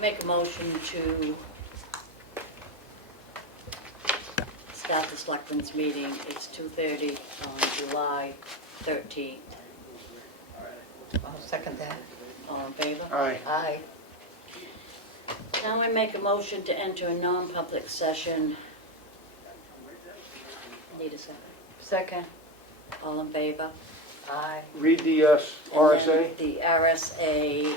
Make a motion to start the Selectmen's meeting. It's 2:30 on July 13th. I'll second that. All in favor? Aye. Aye. Now I make a motion to enter a non-public session. Need a second. Second. All in favor? Aye. Read the And RSA. then the RSA is,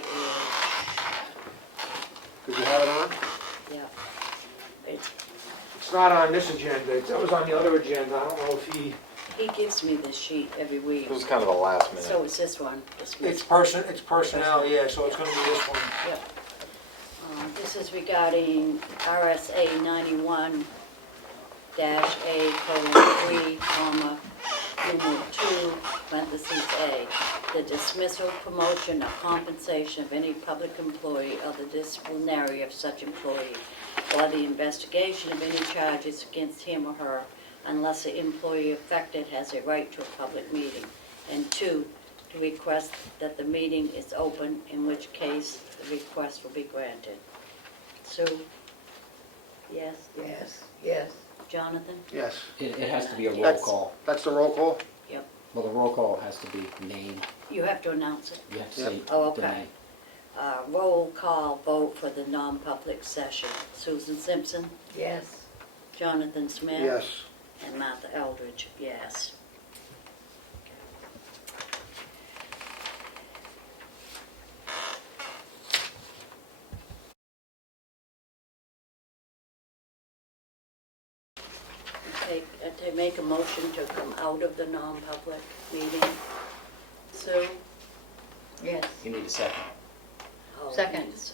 Did you have it on? yeah, it's, It's not on this agenda. That was on the other agenda. I don't know if he... he gives me this sheet every week. It was kind of the last minute. So it's this one. This It's personnel, yeah, so it's gonna be this one. Yep. This is regarding RSA 91-A:3, numeral 2, parentheses A, the dismissal, promotion, or compensation of any public employee or the disciplinary of such employee, or the investigation of any charges against him or her, unless the employee affected has a right to a public meeting. And 2, to request that the meeting is open, in which case the request will be granted. Sue? Yes? Yes. Yes. Jonathan? Yes. It has to be a roll That's- call. That's the roll call? Yep. Well, the roll call has to be name. You have to announce it. You have to Yep. say Oh, the okay. name. Roll call vote for the non-public session. Susan Simpson, Yes. Jonathan Smith. Yes. And Martha Eldridge, yes. To make a motion to come out of the non-public meeting. Sue? Yes. You need a second. Oh, Second. yes.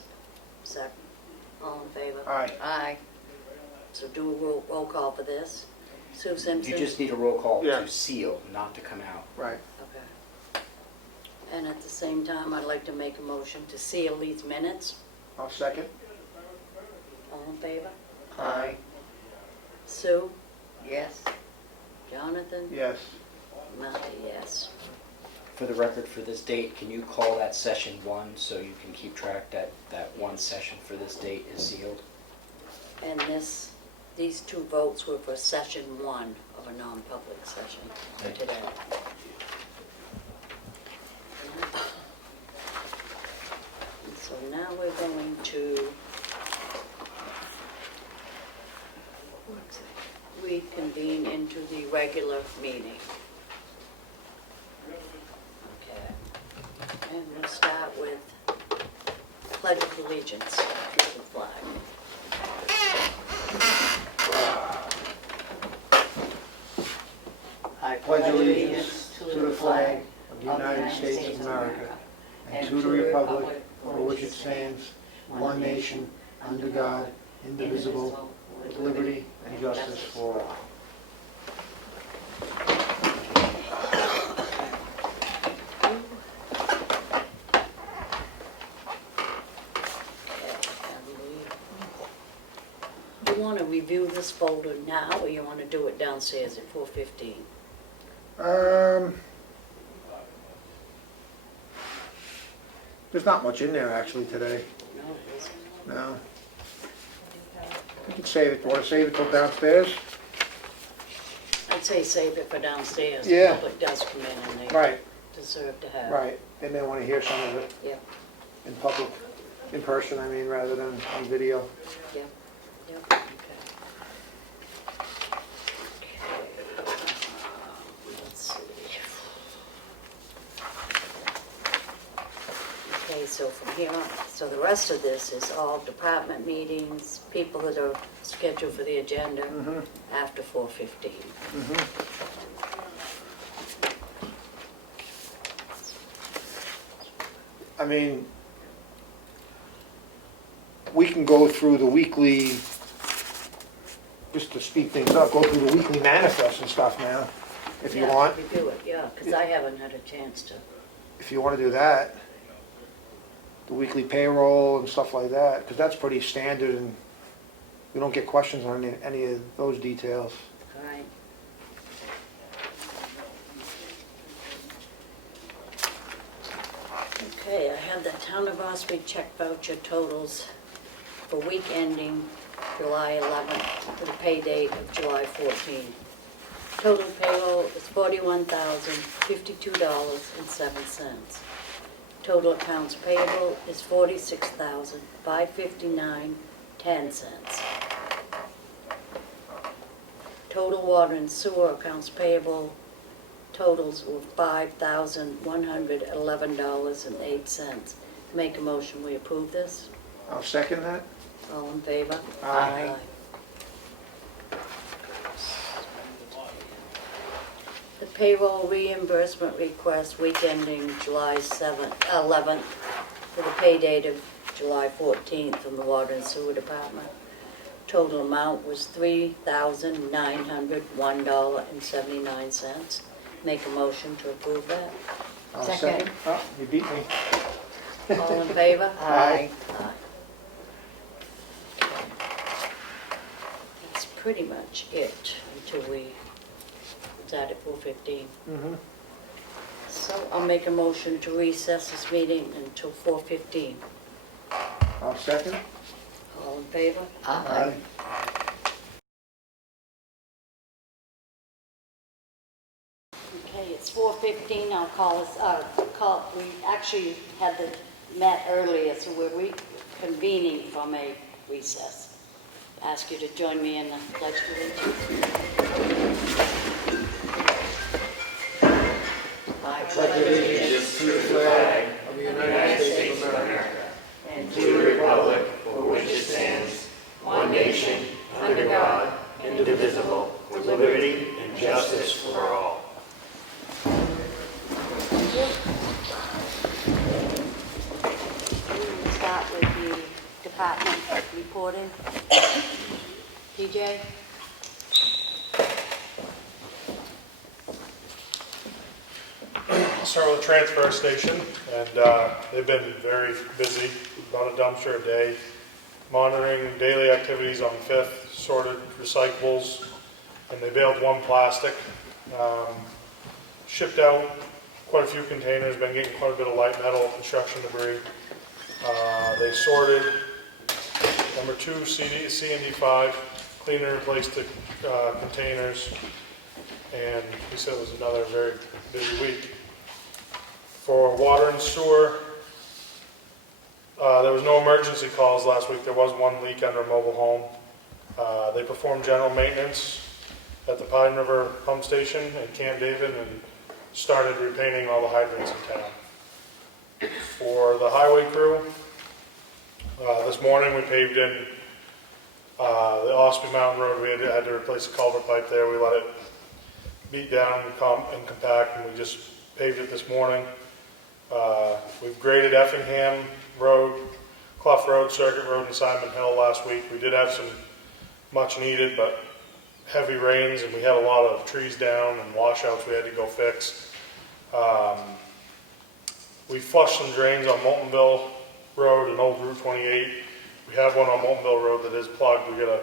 Second. All in favor? Aye. Aye. So do a roll call for this. Sue Simpson? You just need a roll call Yeah. to seal, not to come out. Right. Okay. And at the same time, I'd like to make a motion to seal these minutes. I'll second. All in favor? Aye. Sue? Yes. Jonathan? Yes. Martha, yes. For the record, for this date, can you call that session 1 so you can keep track that that one session for this date is sealed? And these two votes were for session 1 of a non-public session for today. And so now we're going to reconvene into the regular meeting. Okay. And we'll start with Pledge of Allegiance to the flag. I pledge allegiance to the flag of the United States of America and to the republic for which it stands, one nation, under God, indivisible, with liberty and justice for all. Do you want to review this folder now, or you want to do it downstairs at 4:15? There's not much in there actually today. No, it isn't. No. We can save it. Want to save it till downstairs? I'd say save it for downstairs. Yeah. The public does come in and they Right, deserve to have. right. They may want to hear some of it Yeah, in public, in person, I mean, rather than on video. yeah, yeah, okay. Let's see. Okay, so from here on, so the rest of this is all department meetings, people that are scheduled for the agenda Mhm. after 4:15. I mean, we can go through the weekly, just to speed things up, go through the weekly manifest and stuff now, if you Yeah, want. review it, yeah, because I haven't had a chance to. If you want to do that. The weekly payroll and stuff like that, because that's pretty standard and we don't get questions on any of those details. All right. Okay, I have the Town of Ossipee check voucher totals for week ending July 11th to the pay date of July 14th. Total payroll is $41,052.07. Total accounts payable is $46,559.10. Total water and sewer accounts payable totals were $5,111.08. Make a motion, we approve this. I'll second that. All in favor? Aye. The payroll reimbursement request week ending July 11th for the pay date of July 14th from the Water and Sewer Department. Total amount was $3,901.79. Make a motion to approve that. I'll Second. Oh, you beat me. All in favor? Aye. Aye. That's pretty much it until it's at 4:15. Mm-hmm. So I'll make a motion to recess this meeting until 4:15. I'll second. All in favor? Aye. Okay, it's 4:15, I'll we actually had met earlier, so we're reconvening from a recess. Ask you to join me in the pledge of allegiance. I Pledge allegiance to the flag of the United States of America and to the republic for which it stands, one nation, under God, indivisible, with liberty and justice for all. We'll start with the department reporting. PJ? I'll start with the transfer station, and they've been very busy, about a dumpster a day, monitoring daily activities on 5th, sorted recyclables, and they baled one plastic. Shipped out quite a few containers, been getting quite a bit of light metal construction debris. They sorted number 2 C&D5, cleaned and replaced the containers, and he said it was another very busy week. For water and sewer, there was no emergency calls last week. There was one leak under a mobile home. They performed general maintenance at the Pine River pump station in Camp David and started repainting all the hydrants in town. For the highway crew, this morning we paved in the Ossipee Mountain Road. We had to replace a culvert pipe there. We let it beat down and compact, and we just paved it this morning. We've graded Effingham Road, Clough Road, Circuit Road, and Simon Hill last week. We did have some much needed, but heavy rains, and we had a lot of trees down and washouts we had to go fix. We flushed some drains on Moultonville Road and Old Route 28. We have one on Moultonville Road that is plugged. We gotta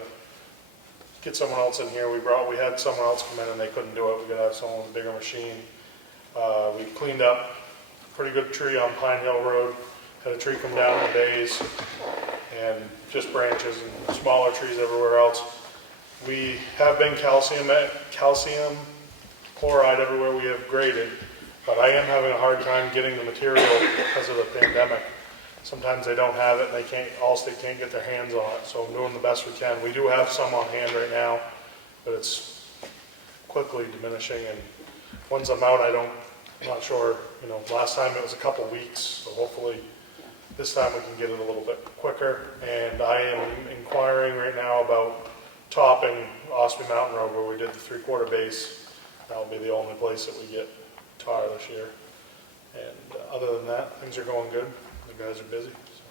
get someone else in here. We had someone else come in and they couldn't do it. We gotta have someone with a bigger machine. We cleaned up a pretty good tree on Pine Hill Road. Had a tree come down in days, and just branches and smaller trees everywhere else. We have been calcium chloride everywhere we have graded, but I am having a hard time getting the material because of the pandemic. Sometimes they don't have it and Allstate can't get their hands on it, so I'm doing the best we can. We do have some on hand right now, but it's quickly diminishing, and once I'm out, I'm not sure, last time it was a couple weeks, so hopefully this time we can get it a little bit quicker. And I am inquiring right now about topping Ossipee Mountain Road where we did the 3/4 base. That'll be the only place that we get tar this year. And other than that, things are going good. The guys are busy. So.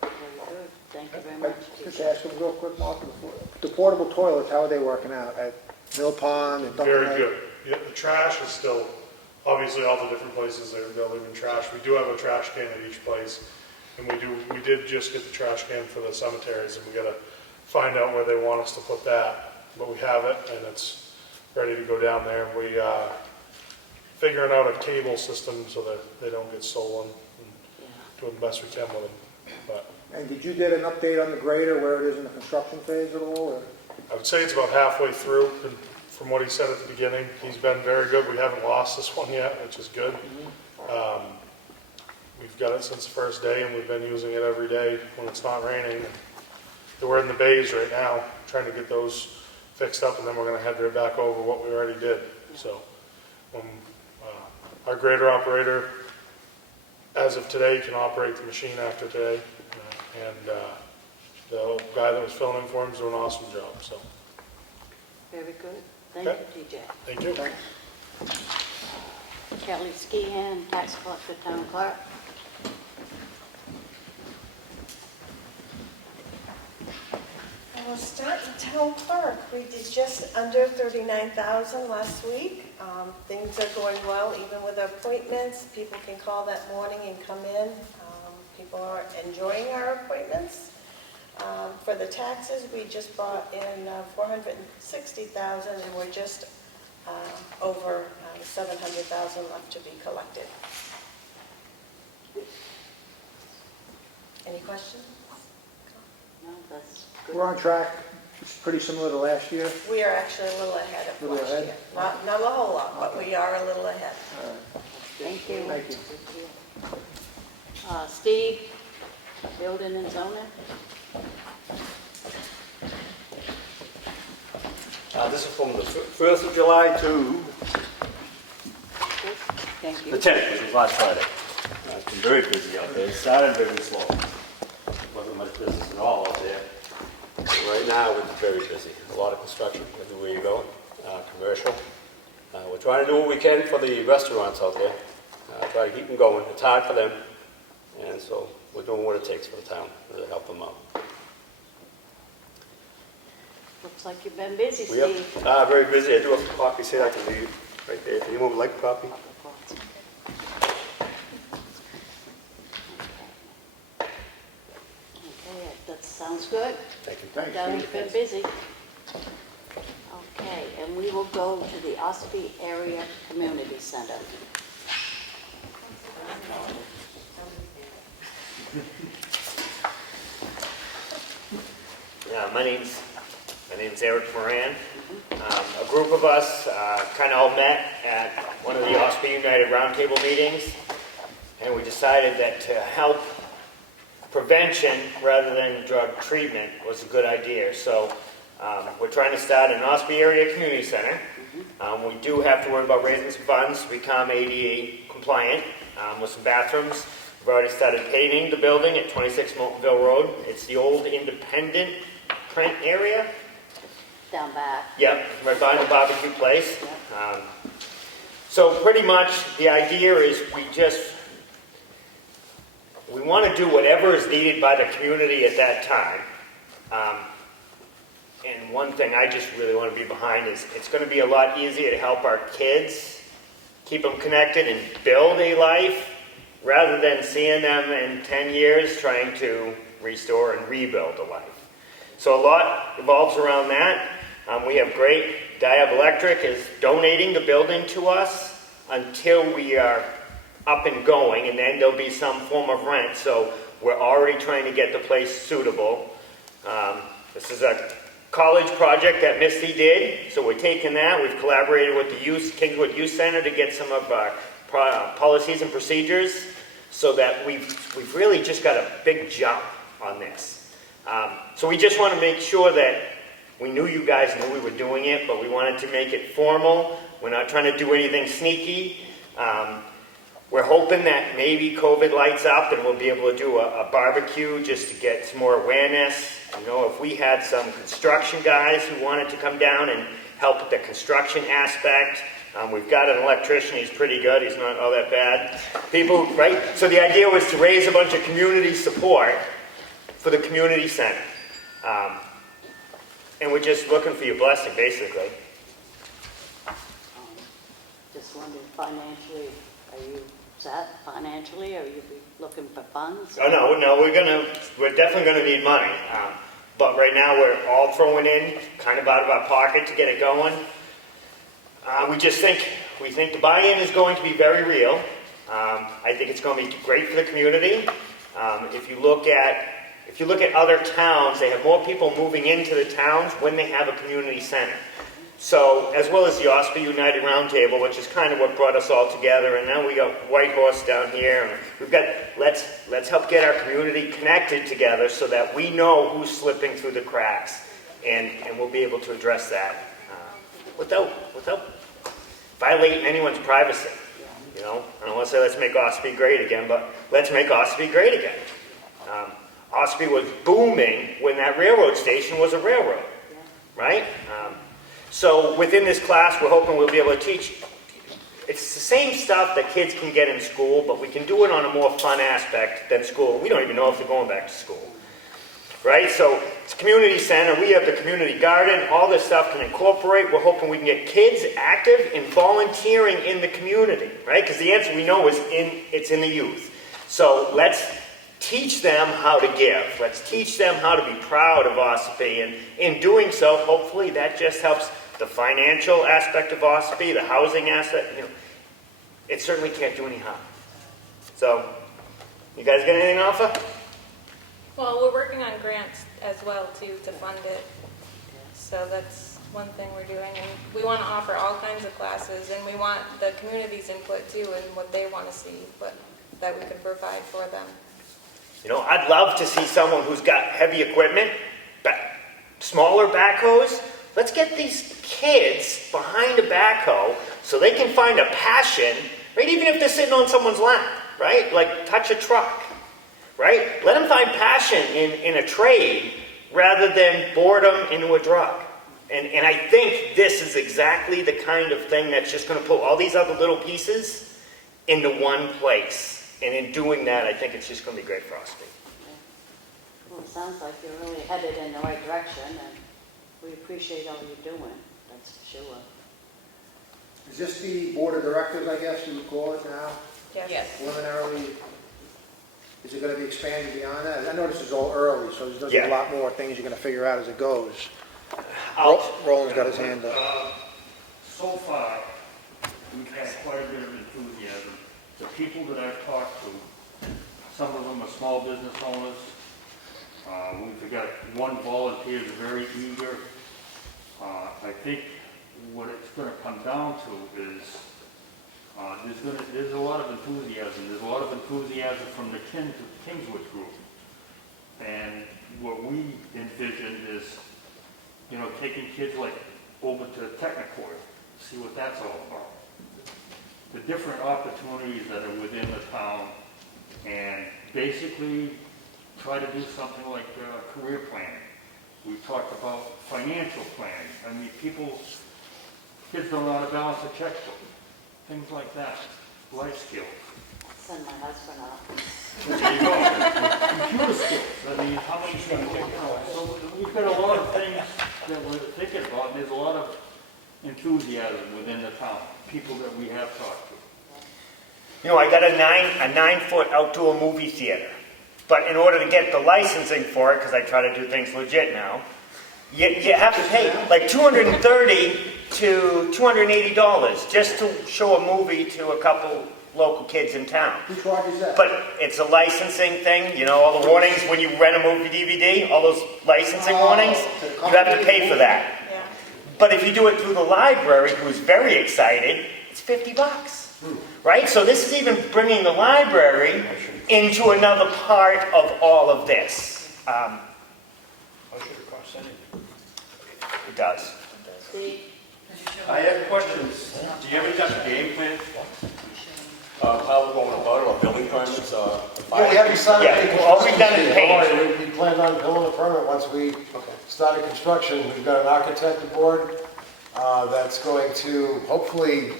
Very good, thank you very much. Just ask them real quick, Mark, the portable toilets, how are they working out? At Mill Pond and Very good. Yeah, the trash is still, obviously all the different places they're leaving trash. We do have a trash can at each place. And we did just get the trash can for the cemeteries, and we gotta find out where they want us to put that. But we have it, and it's ready to go down there. We figuring out a cable system so that they don't get stolen, and doing the best we can with them. But And did you get an update on the grader, where it is in the construction phase at all? Or? I would say it's about halfway through, and from what he said at the beginning. He's been very good. We haven't lost this one yet, which is good. We've got it since the first day, and we've been using it every day when it's not raining. We're in the bays right now, trying to get those fixed up, and then we're going to head right back over what we already did. So, our grader operator, as of today, can operate the machine after today, and the guy that was filling in for him is doing an awesome job. So, Very good. Thank Okay. you, TJ. thank you. Kelly Skehan, tax collector, town clerk. We'll start with town clerk. We did just under 39,000 last week. Things are going well, even with appointments. People can call that morning and come in. People are enjoying our appointments. For the taxes, we just brought in 460,000, and we're just over 700,000 left to be collected. Any questions? No, that's good. We're on track. It's pretty similar to last year. We are actually a little ahead of Little last ahead? year. Not a whole lot, but we are a little ahead. Thank you. Thank you. Steve, building and zoning. This is from the 1st of July to Good. Thank the you. 10th, which was last Friday. It's been very busy out there. It started very slow. Wasn't much business at all out there. Right now, it's very busy. A lot of construction everywhere you go, commercial. We're trying to do what we can for the restaurants out there. Try to keep them going. It's hard for them. And so we're doing what it takes for the town to help them out. Looks like you've been busy, We Steve. are very busy. I do have a copy. See, I can leave right there. If anyone would like a copy. Okay, that sounds good. Thank you. Thanks, Downey's Steve. been busy. Okay, and we will go to the Ossipee Area Community Center. Yeah, my name's Eric Moran. A group of us kind of all met at one of the Ossipee United Roundtable meetings, and we decided that to help prevention rather than drug treatment was a good idea. So we're trying to start an Ossipee Area Community Center. We do have to worry about raising some funds to become ADA compliant with some bathrooms. We've already started painting the building at 26 Moltenville Road. It's the old independent print area. Down back. Yep, right behind the barbecue place. So pretty much the idea is we want to do whatever is needed by the community at that time. And one thing I just really want to be behind is it's going to be a lot easier to help our kids, keep them connected and build a life rather than seeing them in 10 years trying to restore and rebuild a life. So a lot revolves around that. We have great. Diab Electric is donating the building to us until we are up and going, and then there'll be some form of rent. So we're already trying to get the place suitable. This is a college project that Misty did, so we're taking that. We've collaborated with the Kingswood Youth Center to get some of our policies and procedures, so that we've really just got a big jump on this. So we just want to make sure that we knew you guys knew we were doing it, but we wanted to make it formal. We're not trying to do anything sneaky. We're hoping that maybe COVID lights up and we'll be able to do a barbecue just to get some more awareness. You know, if we had some construction guys who wanted to come down and help with the construction aspect, we've got an electrician, he's pretty good, he's not all that bad. People, right? So the idea was to raise a bunch of community support for the community center. And we're just looking for your blessing, basically. Just wondered financially, are you set financially, or you be looking for funds? Oh, no, we're definitely gonna need money. But right now, we're all throwing in, kind of out of our pocket to get it going. We think the buy-in is going to be very real. I think it's going to be great for the community. If you look at if you look at other towns, they have more people moving into the towns when they have a community center. So, as well as the Ossipee United Roundtable, which is kind of what brought us all together, and now we got Whitehorse down here, and we've got, let's help get our community connected together so that we know who's slipping through the cracks, and we'll be able to address that without violating anyone's privacy. You know, I don't want to say let's make Ossipee great again, but let's make Ossipee great again. Ossipee was booming when that railroad station was a railroad, right? So within this class, we're hoping we'll be able to teach. It's the same stuff that kids can get in school, but we can do it on a more fun aspect than school. We don't even know if they're going back to school, right? So it's a community center. We have the community garden. All this stuff can incorporate. We're hoping we can get kids active in volunteering in the community, right? Because the answer we know is it's in the youth. So let's teach them how to give. Let's teach them how to be proud of Ossipee. And in doing so, hopefully that just helps the financial aspect of Ossipee, the housing aspect. You know, it certainly can't do any harm. So, you guys got anything to offer? Well, we're working on grants as well, too, to fund it. So that's one thing we're doing. And we want to offer all kinds of classes, and we want the community's input, too, and what they want to see, but that we can provide for them. You know, I'd love to see someone who's got heavy equipment, smaller backhoes. Let's get these kids behind a backhoe so they can find a passion, right? Even if they're sitting on someone's lap, right? Like touch a truck, right? Let them find passion in a trade rather than boredom into a drug. And I think this is exactly the kind of thing that's just going to pull all these other little pieces into one place. And in doing that, I think it's just going to be great for us. Well, it sounds like you're really headed in the right direction, and we appreciate all you're doing, that's for sure. Is this the board of directors, I guess you would call it now? Yes. Preliminarily, is it going to be expanded beyond that? I know this is all early, so there's a lot more things you're going to figure out as it goes. Roland's got his hand up. So far, we've had quite a bit of enthusiasm. The people that I've talked to, some of them are small business owners. We've got one volunteer who's very eager. I think what it's going to come down to is there's a lot of enthusiasm. There's a lot of enthusiasm from the Kingswood group. And what we envision is, you know, taking kids like over to Technicourt, see what that's all about. The different opportunities that are within the town, and basically try to do something like career planning. We talked about financial planning. I mean, kids don't know how to balance a checkbook, things like that, life skills. Send my husband off. There you go. Computer skills. I mean, how many things, you know. So we've got a lot of things that we're thinking about, and there's a lot of enthusiasm within the town, people that we have talked to. You know, I got a 9-foot outdoor movie theater. But in order to get the licensing for it, because I try to do things legit now, you have to pay like $230 to $280 just to show a movie to a couple local kids in town. Who charges that? But it's a licensing thing, you know, all the warnings when you rent a movie DVD, all those licensing warnings, you have to pay for that. Yeah. But if you do it through the library, who's very excited, it's $50. Right? So this is even bringing the library into another part of all of this. How should it cost anything? It does. Steve? I have questions. Do you have any type of game plan? How we're going about it, or building permits, Yeah, we haven't signed Yeah, any all we've done is construction. paint. We planned on building a permit once we started construction. We've got an architect aboard that's going to hopefully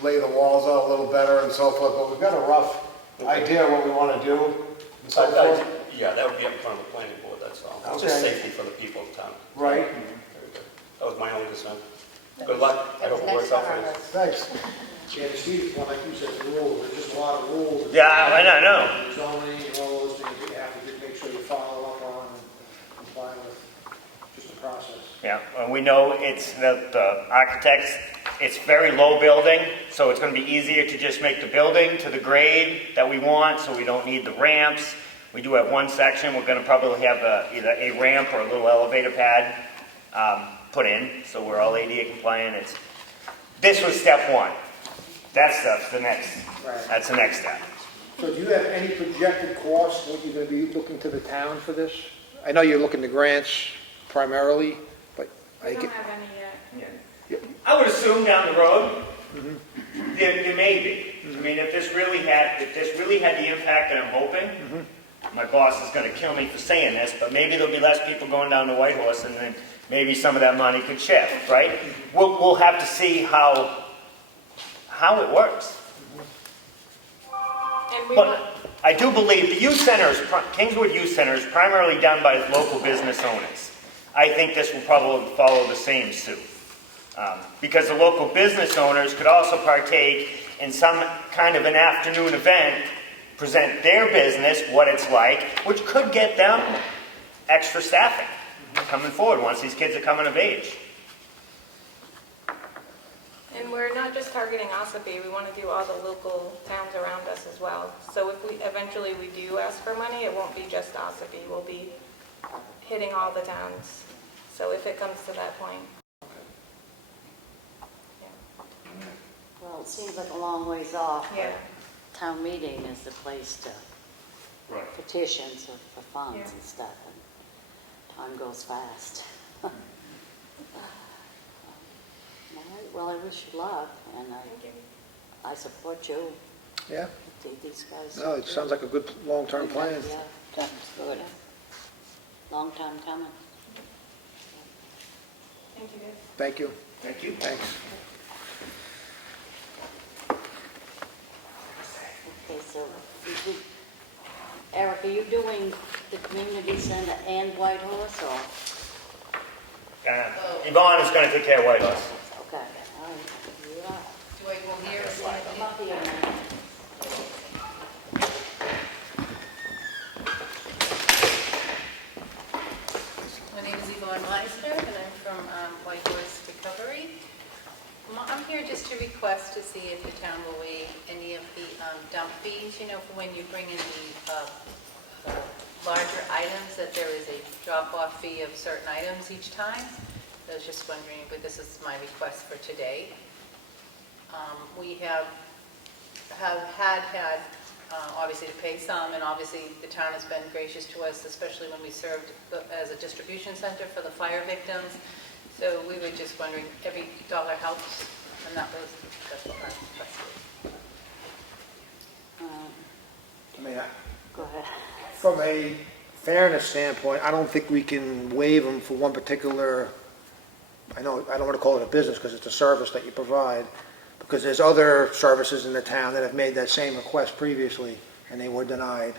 lay the walls out a little better and so forth, but we've got a rough idea of what we want to do and so forth. Yeah, that would be up in front of the planning board, that's all. It's just Okay. safety for the people of town. Right, Very good. That was my only concern. Good luck. I hope it works out for you. thanks. Yeah, Steve, well, like you said, rules, there's just a lot of rules. Yeah, I know. Zoning and all those things that you have to make sure you follow up on and comply with, just the process. Yeah, and we know it's the architects, it's very low building, so it's going to be easier to just make the building to the grade that we want, so we don't need the ramps. We do have one section, we're gonna probably have either a ramp or a little elevator pad put in, so we're all ADA compliant. This was step one. That's the next, that's the next step. So do you have any projected costs, what you're going to be looking to the town for this? I know you're looking to grants primarily, but We don't have any yet. I would assume down the road, there may be. I mean, if this really had the impact that I'm hoping, my boss is going to kill me for saying this, but maybe there'll be less people going down to Whitehorse, and then maybe some of that money could shift, right? We'll have to see how it works. And we want, But I do believe the youth center is, Kingswood Youth Center is primarily done by local business owners. I think this will probably follow the same suit. Because the local business owners could also partake in some kind of an afternoon event, present their business, what it's like, which could get them extra staffing coming forward once these kids are coming of age. and we're not just targeting Ossipee, we want to do all the local towns around us as well. So if we eventually we do ask for money, it won't be just Ossipee, we'll be hitting all the towns. So if it comes to that point. Well, it seems like a long ways off. Yeah. But town meeting is the place to Right. petition for funds Yeah. and stuff, and time goes fast. All right, well, I wish you luck, and Thank you. I support you. Yeah? These guys. No, it sounds like a good long-term plan. Yeah, that's good. Long time coming. Thank you guys. Thank you. Thank you. Thanks. Okay, so, Eric, are you doing the community center and Whitehorse, or? Yvonne is going to take care of Whitehorse. Okay, all right, you are. Do I go here? Come up here now. My name is Yvonne Meisner, and I'm from White Horse Recovery. I'm here just to request to see if the town will waive any of the dump fees, you know, for when you bring in the larger items, that there is a drop-off fee of certain items each time. I was just wondering, but this is my request for today. We have had obviously to pay some, and obviously the town has been gracious to us, especially when we served as a distribution center for the fire victims. So we were just wondering, every dollar helps, and that's what our request is. I mean, Go ahead. from a fairness standpoint, I don't think we can waive them for one particular, I don't want to call it a business because it's a service that you provide, because there's other services in the town that have made that same request previously, and they were denied.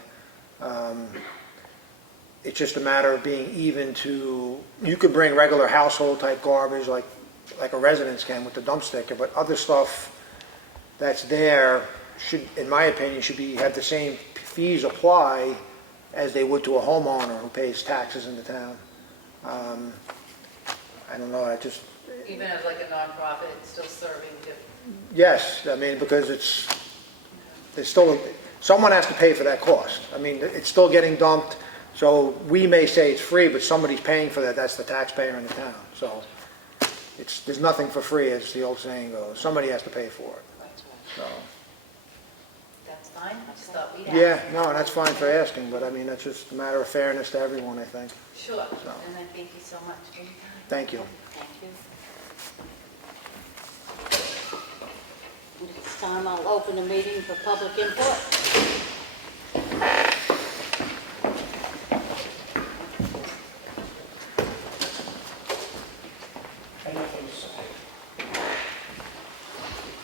It's just a matter of being even to, you could bring regular household type garbage like a residence can with the dump sticker, but other stuff that's there should, in my opinion, have the same fees apply as they would to a homeowner who pays taxes in the town. I don't know, Even as like a nonprofit, it's still serving to... yes, I mean, because there's still, someone has to pay for that cost. I mean, it's still getting dumped, so we may say it's free, but somebody's paying for that, that's the taxpayer in the town. So there's nothing for free, as the old saying goes. Somebody has to pay for it. So, That's fine, I just thought we'd ask. yeah, no, that's fine for asking, but I mean, that's just a matter of fairness to everyone, I think. Sure, So. and I thank you so much for your time. Thank you. Thank you. This time I'll open the meeting for public input.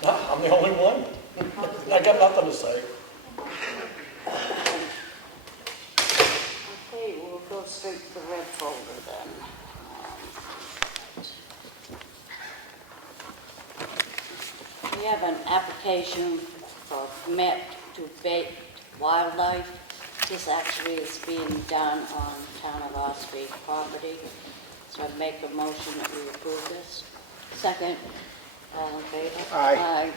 I'm the only one. I got nothing to say. Okay, we'll go straight to the red folder then. We have an application for permit to bait wildlife. This actually is being done on town of Ossipee property. So I make a motion that we approve this. Second, all in favor? Aye.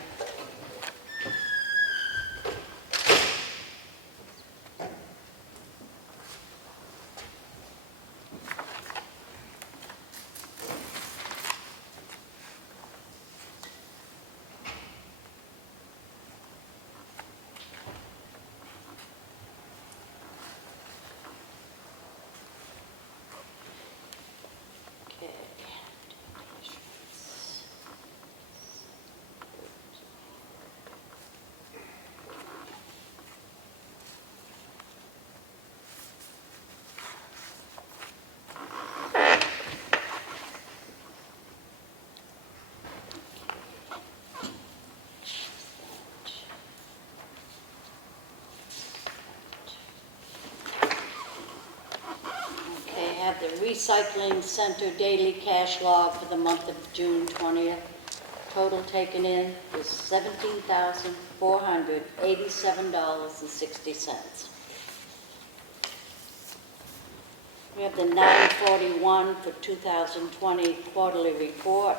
recycling center daily cash log for the month of June 20th. Total taken in was $17,487.60. We have the 941 for 2020 quarterly report,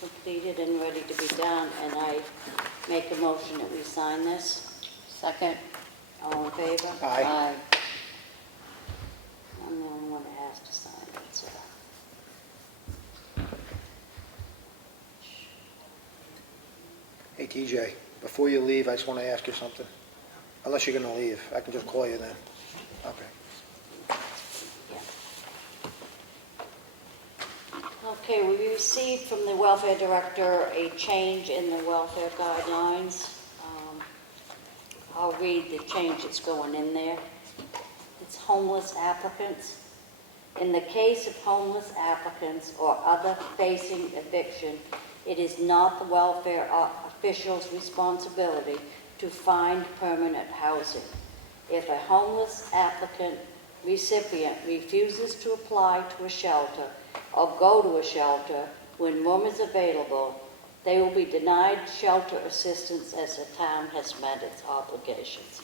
completed and ready to be done, and I make a motion that we sign this. Second. All in favor? Aye. I'm the only one that has to sign it, so. Hey, TJ, before you leave, I just want to ask you something. Unless you're going to leave, I can just call you then. Okay. Okay, we received from the welfare director a change in the welfare guidelines. I'll read the change that's going in there. It's homeless applicants. In the case of homeless applicants or other facing eviction, it is not the welfare official's responsibility to find permanent housing. If a homeless applicant recipient refuses to apply to a shelter or go to a shelter when room is available, they will be denied shelter assistance as the town has met its obligations.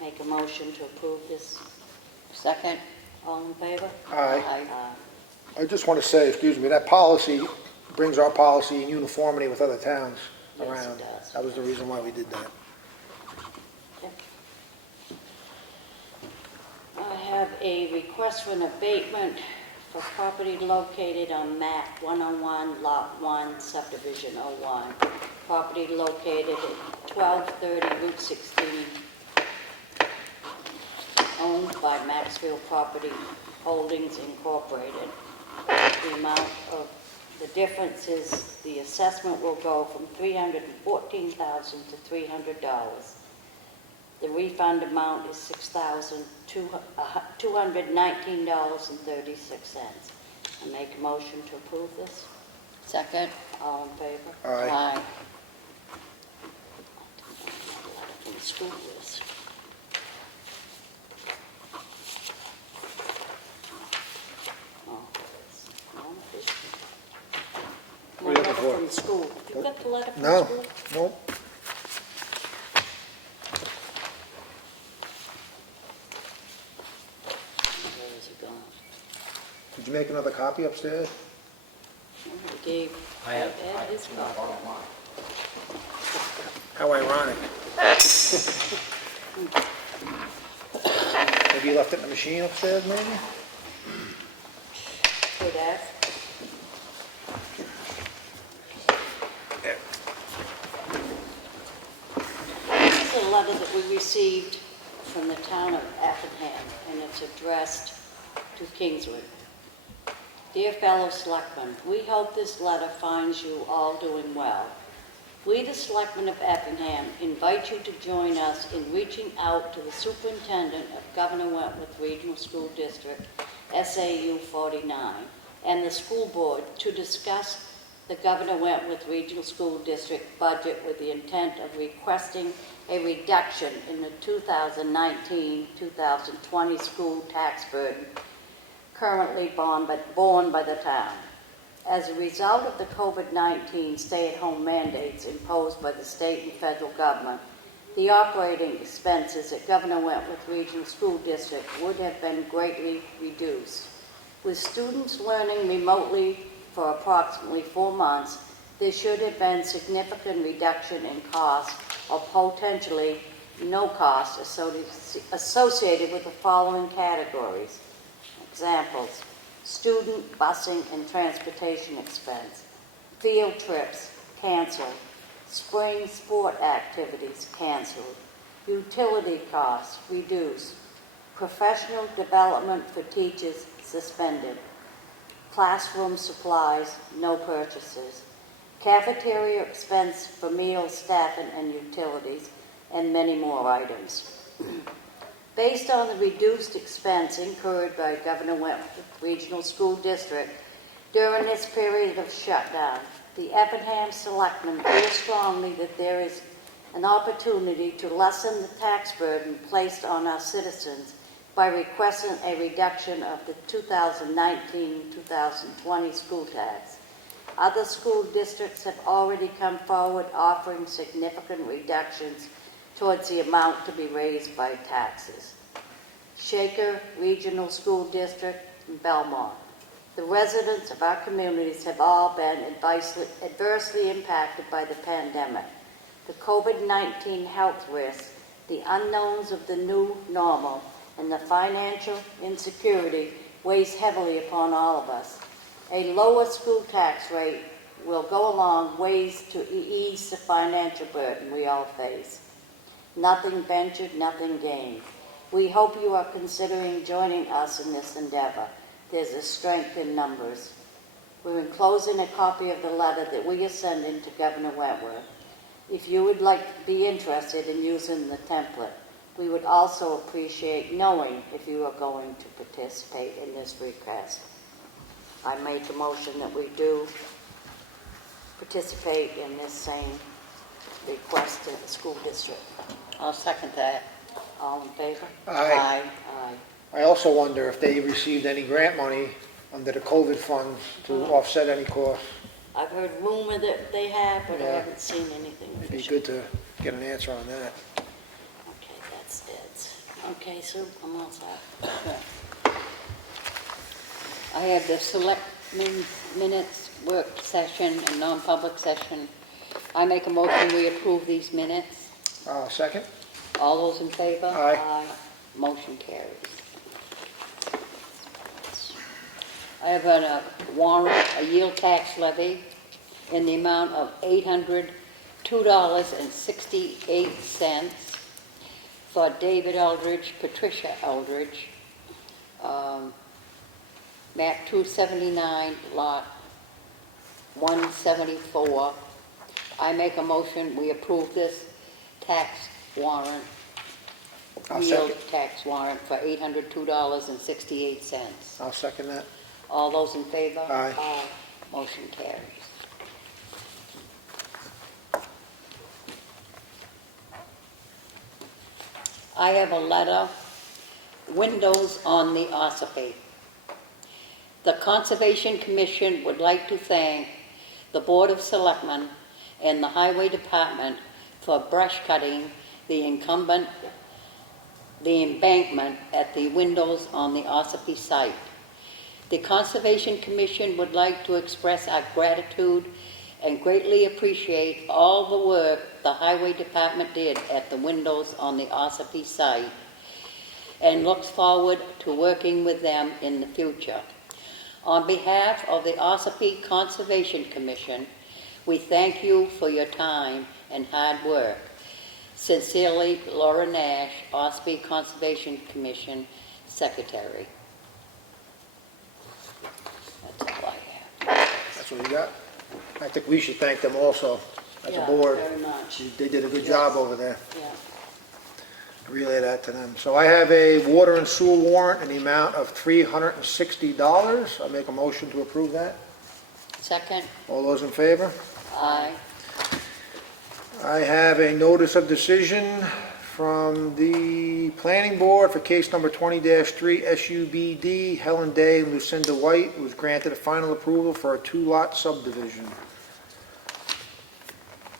Make a motion to approve this. Second. All in favor? Aye. I just want to say, excuse me, that policy brings our policy in uniformity with other towns Yes, it around. does. That was the reason why we did that. I have a request for an abatement for property located on map 101, lot 1, subdivision 01. Property located at 1230 Route 16, owned by Maxfield Property Holdings Incorporated. The amount of the difference is the assessment will go from $314,000 to $300. The refund amount is $6,219.36. I make a motion to approve this. Second. All in favor? Aye. From the school list. What are you looking Letter for? from the school. You got the letter from the No, school? nope. Where is it gone? Did you make another copy upstairs? I gave Ed his copy. How ironic. Maybe you left it in the machine upstairs, maybe? Good ask. This is a letter that we received from the town of Effingham, and it's addressed to Kingswood. Dear fellow selectmen, we hope this letter finds you all doing well. We, the selectmen of Effingham, invite you to join us in reaching out to the superintendent of Governor Wentworth Regional School District, SAU 49, and the school board to discuss the Governor Wentworth Regional School District budget with the intent of requesting a reduction in the 2019-2020 school tax burden currently borne by the town. As a result of the COVID-19 stay-at-home mandates imposed by the state and federal government, the operating expenses at Governor Wentworth Regional School District would have been greatly reduced. With students learning remotely for approximately 4 months, there should have been significant reduction in cost or potentially no cost associated with the following categories. Examples: student busing and transportation expense, field trips canceled, spring sport activities canceled, utility costs reduced, professional development for teachers suspended, classroom supplies no purchases, cafeteria expense for meals, staffing, and utilities, and many more items. Based on the reduced expense incurred by Governor Wentworth Regional School District during this period of shutdown, the Effingham Selectmen feel strongly that there is an opportunity to lessen the tax burden placed on our citizens by requesting a reduction of the 2019-2020 school tax. Other school districts have already come forward offering significant reductions towards the amount to be raised by taxes. Shaker Regional School District in Belmont. The residents of our communities have all been adversely impacted by the pandemic. The COVID-19 health risks, the unknowns of the new normal, and the financial insecurity weighs heavily upon all of us. A lower school tax rate will go a long ways to ease the financial burden we all face. Nothing ventured, nothing gained. We hope you are considering joining us in this endeavor. There's a strength in numbers. We're enclosing a copy of the letter that we are sending to Governor Wentworth. If you would like to be interested in using the template, we would also appreciate knowing if you are going to participate in this request. I make a motion that we do participate in this same request to the school district. I'll second that. All in favor? Aye. Aye. I also wonder if they received any grant money under the COVID funds to offset any costs. I've heard rumor that they have, but I Yeah. haven't seen anything It'd be official. good to get an answer on that. Okay, that's it. Okay, Sue, I'm all set. I have the Selectmen minutes, work session, and non-public session. I make a motion we approve these minutes. Second? All those in favor? Aye. Motion carries. I have a warrant, a yield tax levy in the amount of $802.68 for David Eldridge, Patricia Eldridge, map 279, lot 174. I make a motion, we approve this tax warrant, I'll yield second. tax warrant for $802.68. I'll second that. All those in favor? Aye. Motion carries. I have a letter, windows on the Ossipee. The Conservation Commission would like to thank the Board of Selectmen and the Highway Department for brush cutting the embankment at the windows on the Ossipee site. The Conservation Commission would like to express our gratitude and greatly appreciate all the work the Highway Department did at the windows on the Ossipee site and looks forward to working with them in the future. On behalf of the Ossipee Conservation Commission, we thank you for your time and hard work. Sincerely, Laura Nash, Ossipee Conservation Commission Secretary. That's all I have. That's what you got? I think we should thank them also, as a board. Very much. They did a good job over there. Yeah. Relay that to them. So I have a water and sewer warrant in the amount of $360. I'll make a motion to approve that. Second? All those in favor? Aye. I have a notice of decision from the planning board for case number 20-3 SUBD Helen Day and Lucinda White, who was granted a final approval for a 2-lot subdivision.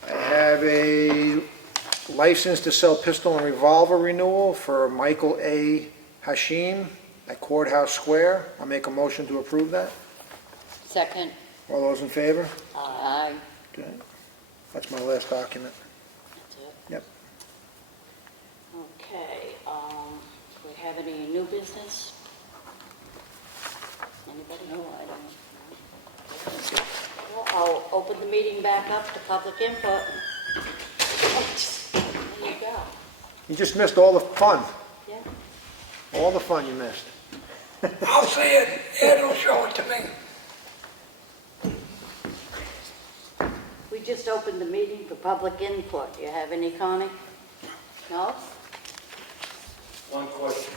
I have a license to sell pistol and revolver renewal for Michael A. Hashim at Courthouse Square. I'll make a motion to approve that. Second? All those in favor? Aye. Okay. That's my last document. That's it. Yep. Okay, do we have any new business? Anybody? No, I don't. Well, I'll open the meeting back up to public input. There you go. You just missed all the fun. Yeah. All the fun you missed. I'll see it. Ed will show it to me. We just opened the meeting for public input. Do you have any, Connie? No? One question.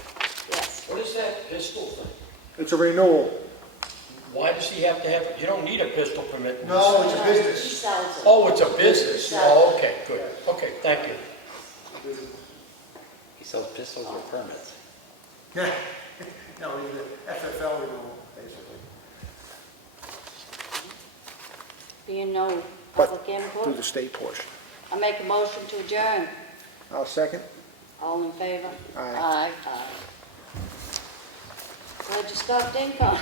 Yes. What is that pistol thing? It's a renewal. Why does he have to have it? You don't need a pistol permit. No, it's a He business. sells it. Oh, it's a business. Oh, okay, good. Okay, thank you. He sells pistols or permits? No, the FFL renewal, basically. Being no But public through input, the state portion. I make a motion to adjourn. I'll second. All in favor? Aye. Aye. Glad you stopped in, Con.